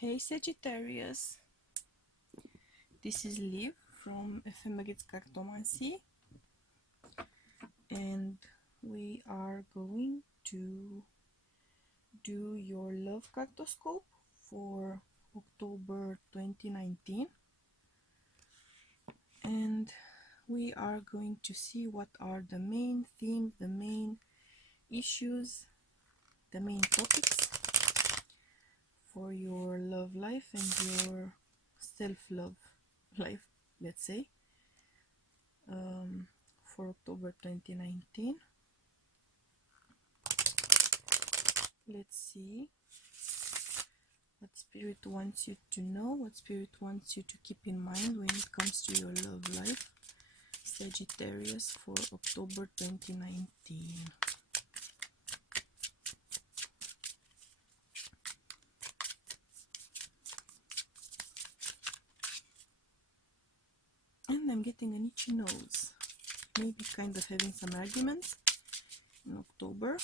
Hey Sagittarius, this is Liv from Ephemerate Cartomancy, and we are going to do your love cartoscope for October 2019, and we are going to see what are the main themes, the main issues, the main topics for your love life and your self-love life, let's say, for October 2019. Let's see what Spirit wants you to know, what Spirit wants you to keep in mind when it comes to your love life, Sagittarius, for October 2019. And I'm getting an itchy nose, maybe kind of having some arguments in October.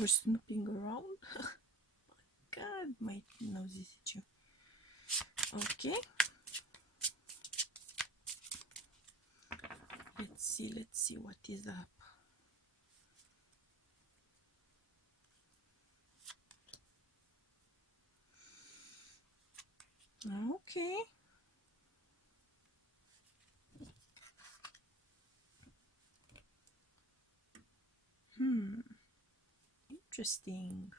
Or snooping around. God, my nose is itchy. Okay. Let's see what is up. Okay. Interesting.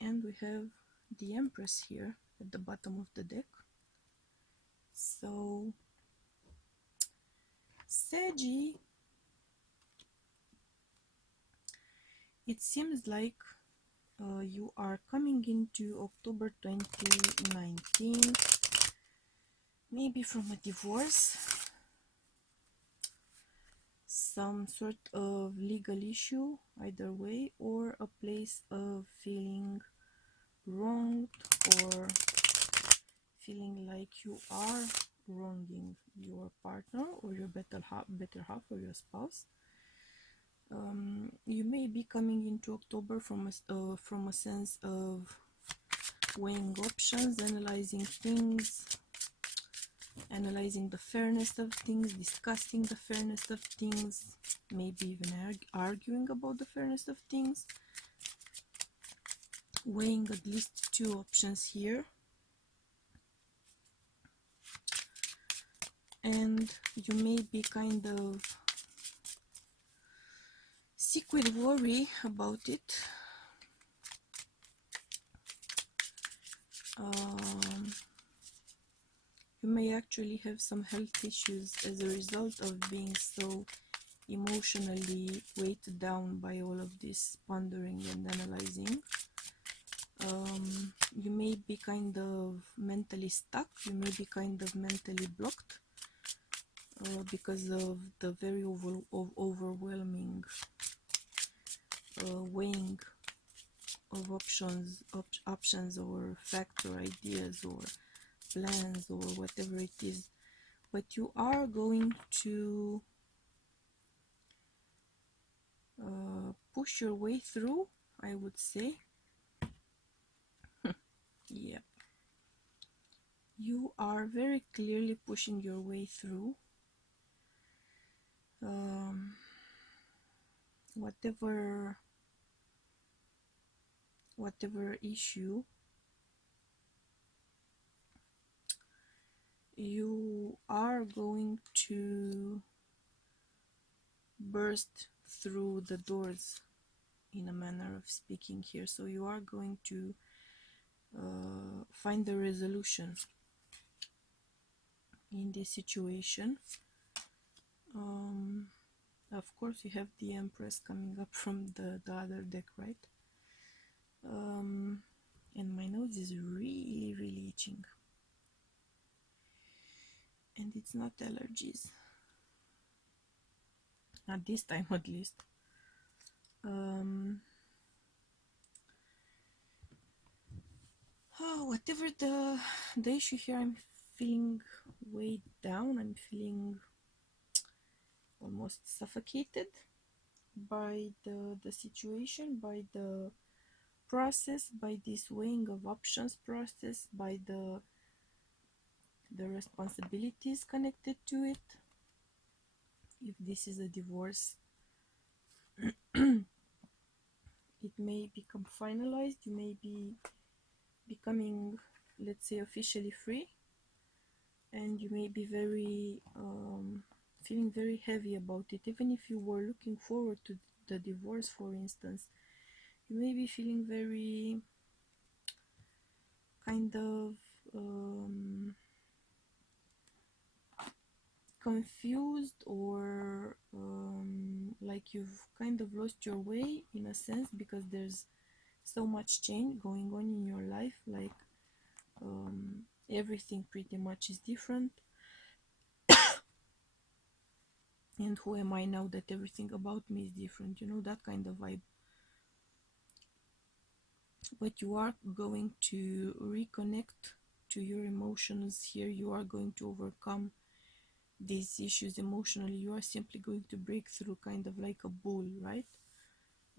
And we have the Empress here at the bottom of the deck. So, Saggy, it seems like you are coming into October 2019, maybe from a divorce, some sort of legal issue, either way, or a place of feeling wronged or feeling like you are wronging your partner or your better half or your spouse. You may be coming into October from a sense of weighing options, analyzing things, analyzing the fairness of things, discussing the fairness of things, maybe even arguing about the fairness of things, weighing at least two options here. And you may be kind of sick with worry about it. You may actually have some health issues as a result of being so emotionally weighed down by all of this pondering and analyzing. You may be kind of mentally stuck, you may be kind of mentally blocked because of the very overwhelming weighing of options or facts or ideas or plans or whatever it is. But you are going to push your way through, I would say. Yeah, you are very clearly pushing your way through whatever issue you are going to burst through the doors, in a manner of speaking here. So you are going to find the resolution in this situation. Of course, you have the Empress coming up from the other deck, right? And my nose is really itching, and it's not allergies, not this time at least. Whatever the issue here, I'm feeling weighed down. I'm feeling almost suffocated by the situation, by the process, by this weighing of options process, by the responsibilities connected to it. If this is a divorce, it may become finalized. You may be becoming, let's say, officially free, and you may be very feeling very heavy about it. Even if you were looking forward to the divorce, for instance, you may be feeling very kind of confused, or like you've kind of lost your way in a sense, because there's so much change going on in your life. Like everything pretty much is different, and who am I now that everything about me is different, you know, that kind of vibe. But you are going to reconnect to your emotions here. You are going to overcome these issues emotionally. You are simply going to break through, kind of like a bull, right?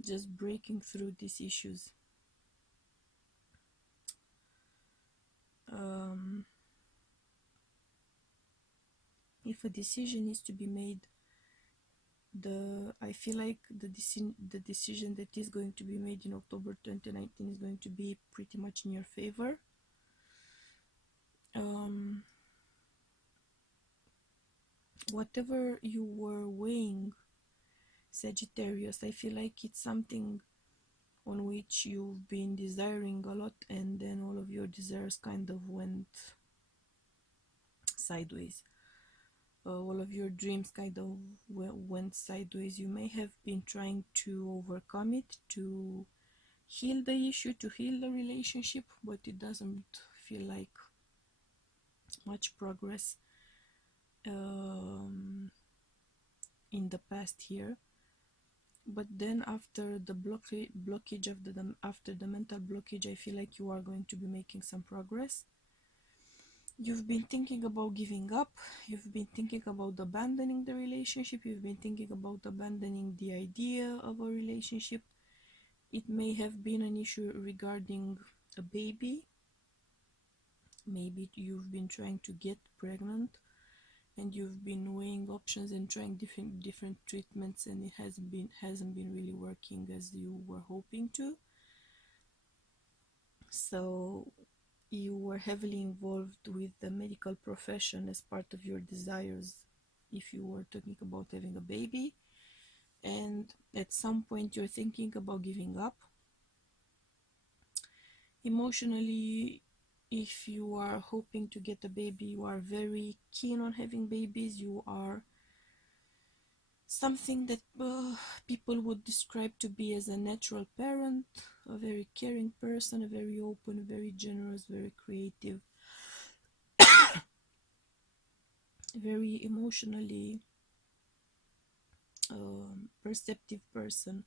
Just breaking through these issues. If a decision is to be made, I feel like the decision that is going to be made in October 2019 is going to be pretty much in your favor. Whatever you were weighing, Sagittarius, I feel like it's something on which you've been desiring a lot, and then all of your desires kind of went sideways. All of your dreams kind of went sideways. You may have been trying to overcome it, to heal the issue, to heal the relationship, but it doesn't feel like much progress in the past year. But then after the blockage of after the mental blockage, I feel like you are going to be making some progress. You've been thinking about giving up. You've been thinking about abandoning the relationship. You've been thinking about abandoning the idea of a relationship. It may have been an issue regarding a baby. Maybe you've been trying to get pregnant, and you've been weighing options and trying different treatments, and it hasn't been really working as you were hoping to. So you were heavily involved with the medical profession as part of your desires, if you were talking about having a baby, and at some point you're thinking about giving up. Emotionally, if you are hoping to get a baby, you are very keen on having babies. You are something that people would describe to be as a natural parent, a very caring person, a very open, very generous, very creative, very emotionally perceptive person.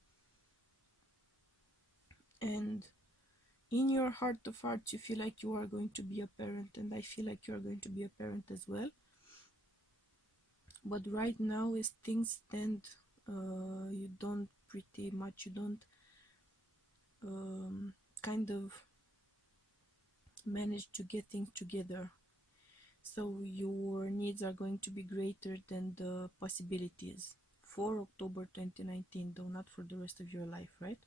And in your heart of hearts, you feel like you are going to be a parent, and I feel like you are going to be a parent as well. But right now, as things stand, you don't kind of manage to get things together. So your needs are going to be greater than the possibilities for October 2019, though not for the rest of your life, right?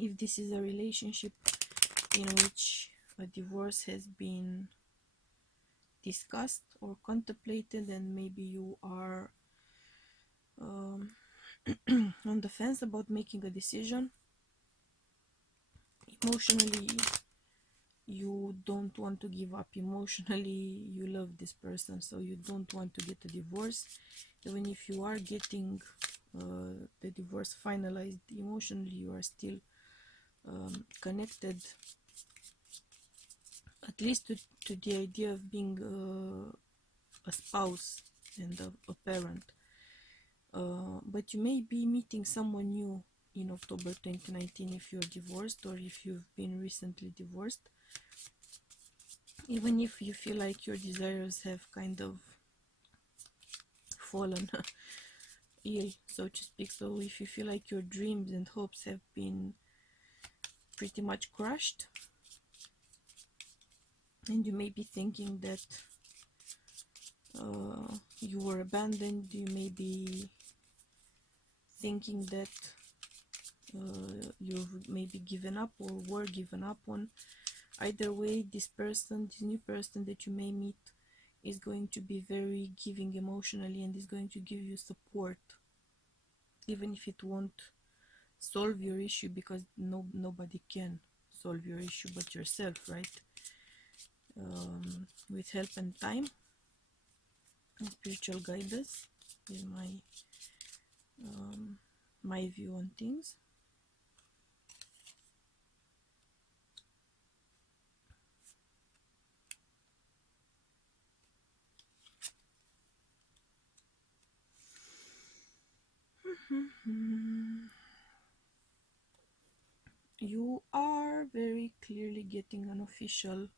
If this is a relationship in which a divorce has been discussed or contemplated, and maybe you are on the fence about making a decision, emotionally you don't want to give up. Emotionally you love this person, so you don't want to get a divorce. Even if you are getting the divorce finalized, emotionally you are still connected, at least to the idea of being a spouse and a parent. But you may be meeting someone new in October 2019 if you're divorced or if you've been recently divorced. Even if you feel like your desires have kind of fallen ill, so to speak, so if you feel like your dreams and hopes have been pretty much crushed, and you may be thinking that you were abandoned, you may be thinking that you've maybe given up or were given up on. Either way, this new person that you may meet is going to be very giving emotionally and is going to give you support, even if it won't solve your issue, because nobody can solve your issue but yourself, right? With help and time and spiritual guidance is my view on things. You are very clearly getting an official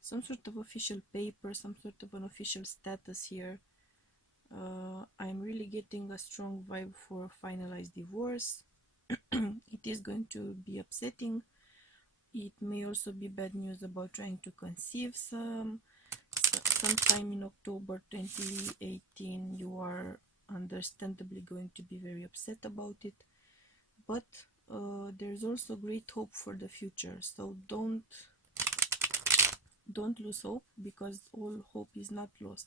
some sort of official paper, some sort of an official status here. I'm really getting a strong vibe for finalized divorce. It is going to be upsetting. It may also be bad news about trying to conceive sometime in October 2018. You are understandably going to be very upset about it, but there's also great hope for the future, so don't lose hope, because all hope is not lost.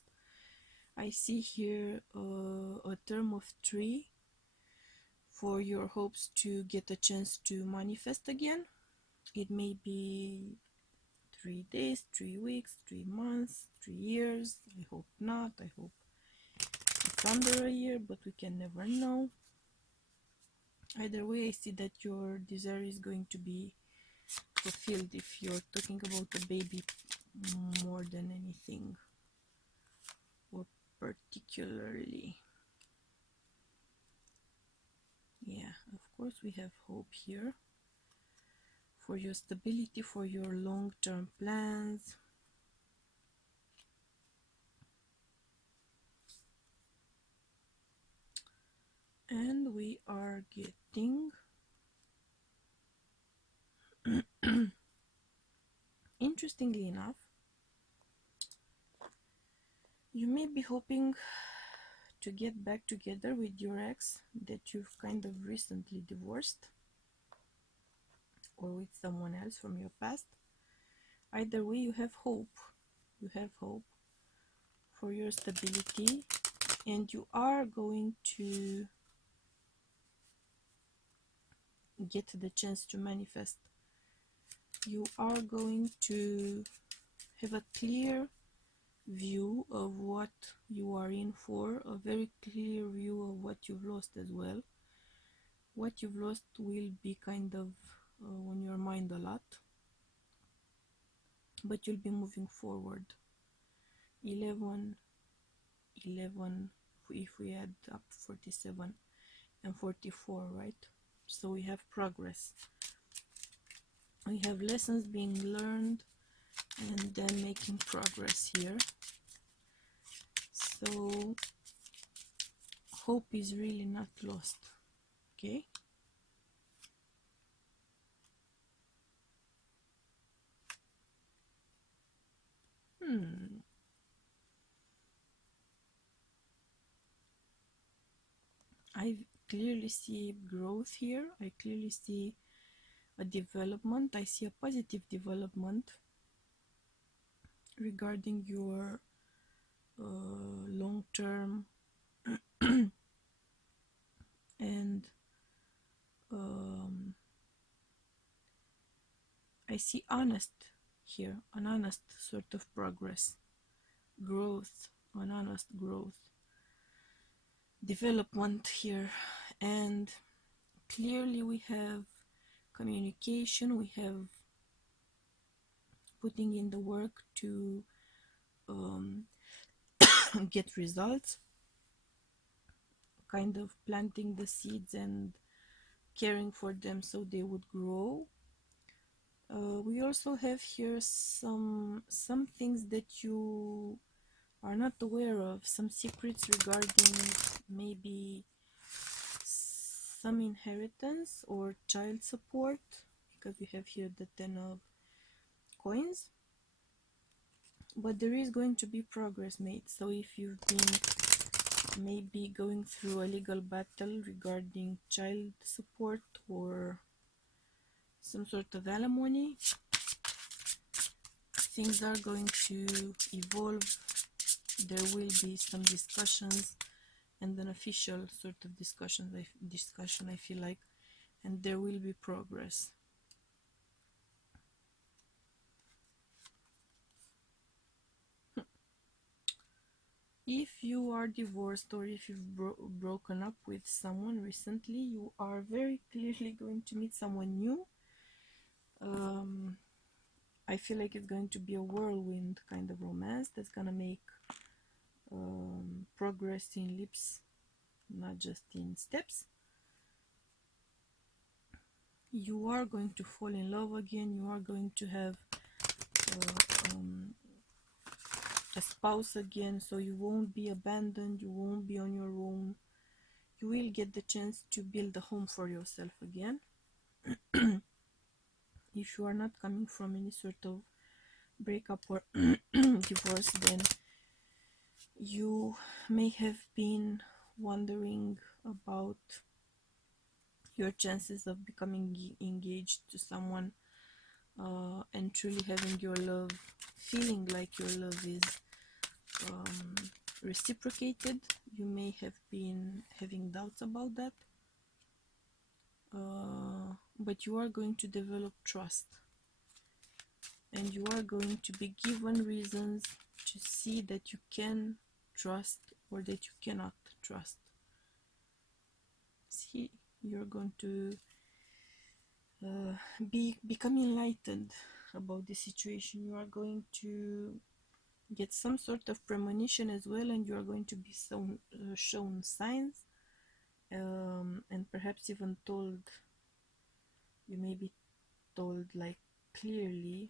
I see here a term of 3 for your hopes to get a chance to manifest again. It may be 3 days, 3 weeks, 3 months, 3 years. I hope not. I hope it's under a year, but we can never know. Either way, I see that your desire is going to be fulfilled if you're talking about a baby more than anything, or particularly. Yeah, of course we have hope here for your stability, for your long-term plans. And we are getting interestingly enough, you may be hoping to get back together with your ex that you've kind of recently divorced, or with someone else from your past. Either way, you have hope. You have hope for your stability, and you are going to get the chance to manifest. You are going to have a clear view of what you are in for, a very clear view of what you've lost as well. What you've lost will be kind of on your mind a lot, but you'll be moving forward. 11, if we add up 47 and 44, right? So we have progress. We have lessons being learned and then making progress here. So hope is really not lost. Okay. I clearly see growth here. I clearly see a development. I see a positive development regarding your long-term and I see honest here, an honest sort of progress, growth, an honest growth, development here. And clearly we have communication, we have putting in the work to get results. kind of planting the seeds and caring for them so they would grow. We also have here some things that you are not aware of, some secrets regarding maybe some inheritance or child support, because we have here the 10 of coins. But there is going to be progress made. So if you've been maybe going through a legal battle regarding child support or some sort of alimony, things are going to evolve. There will be some discussions and an official sort of discussion, I feel like, and there will be progress. If you are divorced or if you've broken up with someone recently, you are very clearly going to meet someone new. I feel like it's going to be a whirlwind kind of romance that's gonna make progress in leaps, not just in steps. You are going to fall in love again. You are going to have a spouse again, so you won't be abandoned, you won't be on your own. You will get the chance to build a home for yourself again. If you are not coming from any sort of breakup or divorce, then you may have been wondering about your chances of becoming engaged to someone and truly having your love, feeling like your love is reciprocated. You may have been having doubts about that, but you are going to develop trust, and you are going to be given reasons to see that you can trust or that you cannot trust. See, you're going to become enlightened about the situation. You are going to get some sort of premonition as well, and you are going to be shown signs, and perhaps even told. You may be told like clearly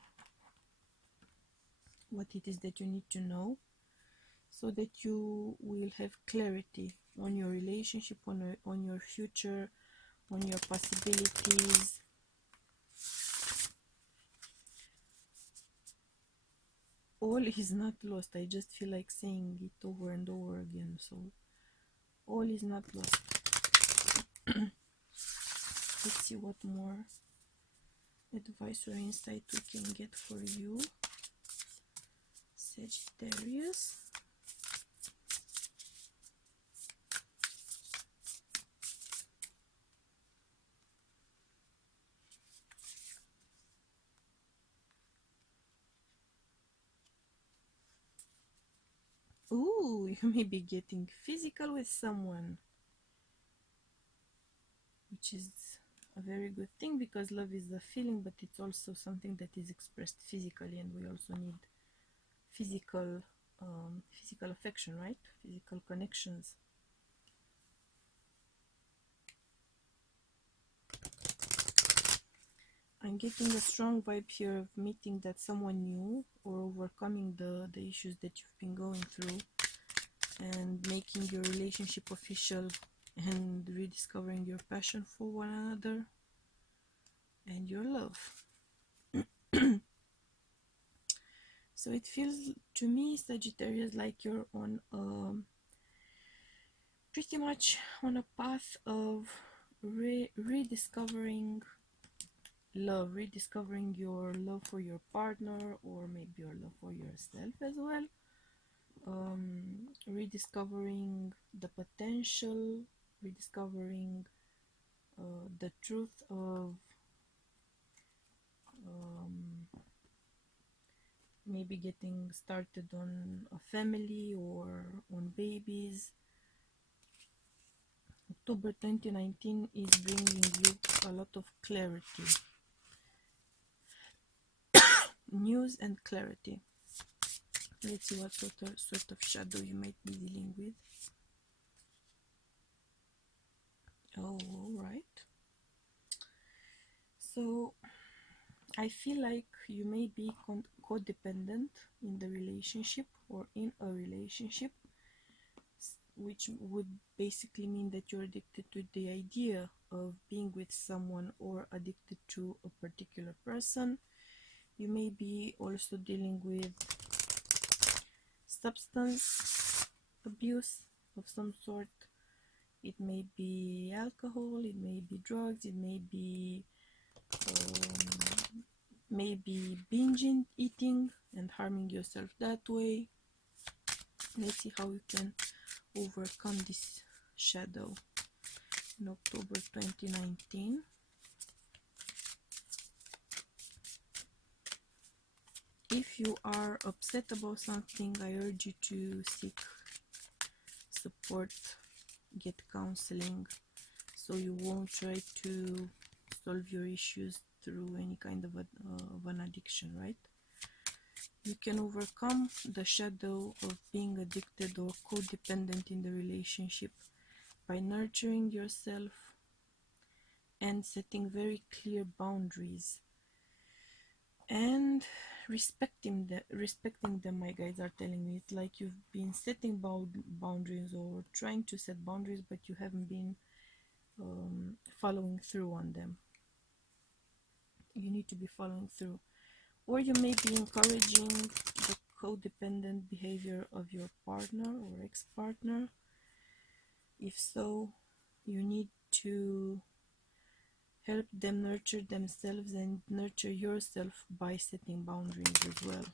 what it is that you need to know, so that you will have clarity on your relationship, on your future, on your possibilities. All is not lost. I just feel like saying it over and over again. So all is not lost. Let's see what more advice or insight we can get for you, Sagittarius. Ooh, you may be getting physical with someone, which is a very good thing, because love is a feeling, but it's also something that is expressed physically, and we also need physical affection, right? Physical connections. I'm getting a strong vibe here of meeting that someone new, or overcoming the issues that you've been going through, and making your relationship official, and rediscovering your passion for one another and your love. So it feels to me, Sagittarius, like you're on pretty much on a path of rediscovering love, rediscovering your love for your partner, or maybe your love for yourself as well. Rediscovering the potential, rediscovering the truth of maybe getting started on a family or on babies. October 2019 is bringing you a lot of clarity, news and clarity. Let's see what sort of shadow you might be dealing with. Oh, all right. So I feel like you may be codependent in the relationship or in a relationship, which would basically mean that you're addicted to the idea of being with someone or addicted to a particular person. You may be also dealing with substance abuse of some sort. It may be alcohol, it may be drugs, it may be maybe binging eating and harming yourself that way. Let's see how you can overcome this shadow in October 2019. If you are upset about something, I urge you to seek support, get counseling, so you won't try to solve your issues through any kind of an addiction, right? You can overcome the shadow of being addicted or codependent in the relationship by nurturing yourself and setting very clear boundaries and respecting them. My guides are telling me it's like you've been setting boundaries or trying to set boundaries, but you haven't been following through on them. You need to be following through. Or you may be encouraging the codependent behavior of your partner or ex-partner. If so, you need to help them nurture themselves and nurture yourself by setting boundaries as well.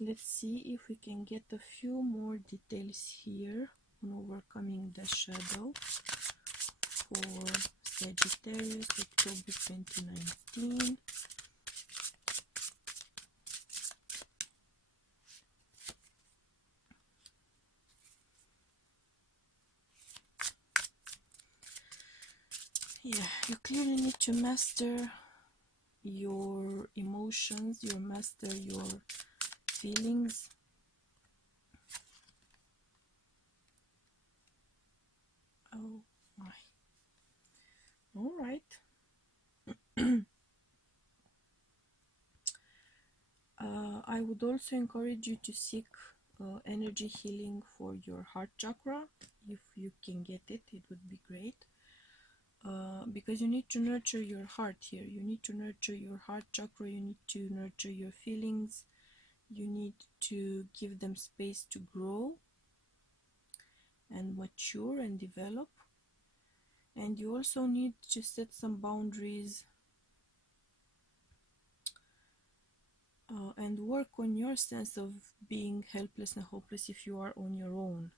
Let's see if we can get a few more details here on overcoming the shadow for Sagittarius, October 2019. Yeah, you clearly need to master your emotions, you master your feelings. Oh my. All right. I would also encourage you to seek energy healing for your heart chakra. If you can get it, it would be great. Because you need to nurture your heart here. You need to nurture your heart chakra. You need to nurture your feelings. You need to give them space to grow and mature and develop. And you also need to set some boundaries and work on your sense of being helpless and hopeless if you are on your own,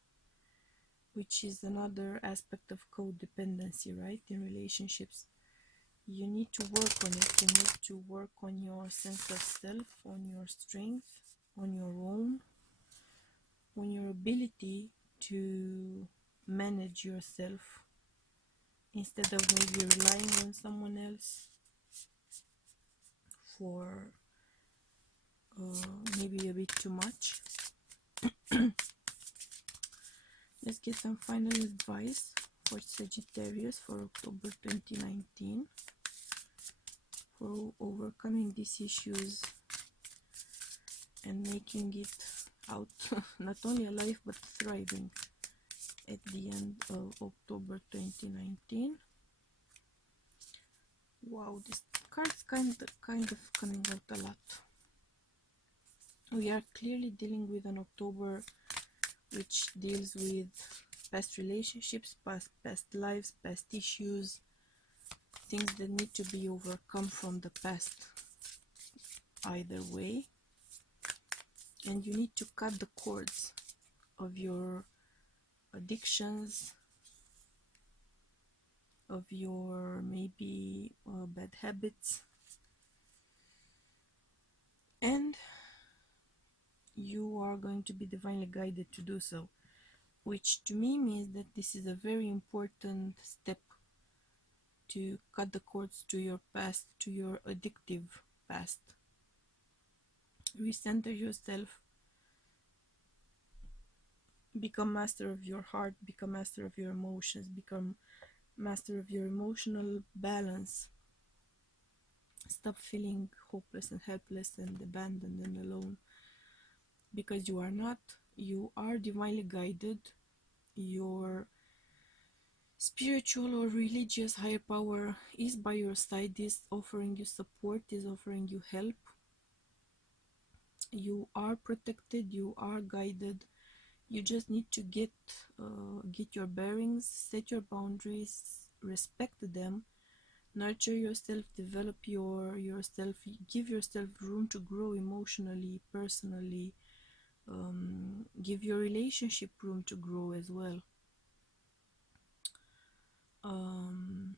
which is another aspect of codependency, right? In relationships, you need to work on it. You need to work on your sense of self, on your strength, on your own, on your ability to manage yourself instead of maybe relying on someone else for maybe a bit too much. Let's get some final advice for Sagittarius for October 2019 for overcoming these issues and making it out not only alive but thriving at the end of October 2019. Wow, this card's kind of coming out a lot. We are clearly dealing with an October which deals with past relationships, past lives, past issues, things that need to be overcome from the past either way. And you need to cut the cords of your addictions, of your maybe bad habits, and you are going to be divinely guided to do so, which to me means that this is a very important step to cut the cords to your past, to your addictive past. Recenter yourself, Become master of your heart, become master of your emotions, become master of your emotional balance. Stop feeling hopeless and helpless and abandoned and alone, because you are not. You are divinely guided. Your spiritual or religious higher power is by your side, is offering you support, is offering you help. You are protected, you are guided. You just need to get your bearings, set your boundaries, respect them, nurture yourself, develop yourself, give yourself room to grow emotionally, personally. Give your relationship room to grow as well. And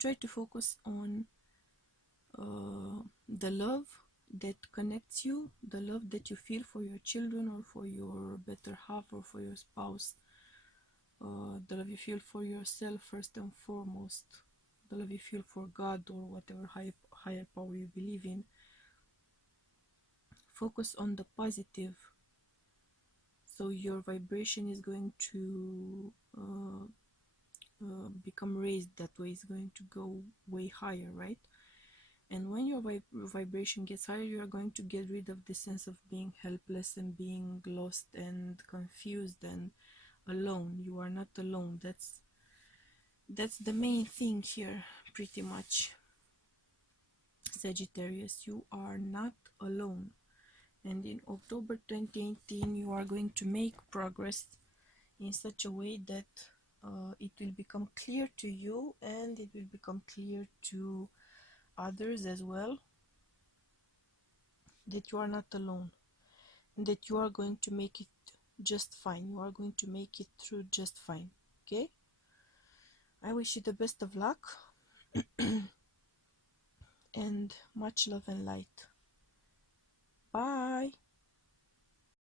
try to focus on the love that connects you, the love that you feel for your children or for your better half or for your spouse, the love you feel for yourself first and foremost, the love you feel for God or whatever higher power you believe in. Focus on the positive, so your vibration is going to become raised that way, is going to go way higher, right? And when your vibration gets higher, you are going to get rid of the sense of being helpless and being lost and confused and alone. You are not alone. That's the main thing here, pretty much. Sagittarius, you are not alone. And in October 2018, you are going to make progress in such a way that it will become clear to you, and it will become clear to others as well, that you are not alone, and that you are going to make it just fine. You are going to make it through just fine. Okay? I wish you the best of luck and much love and light.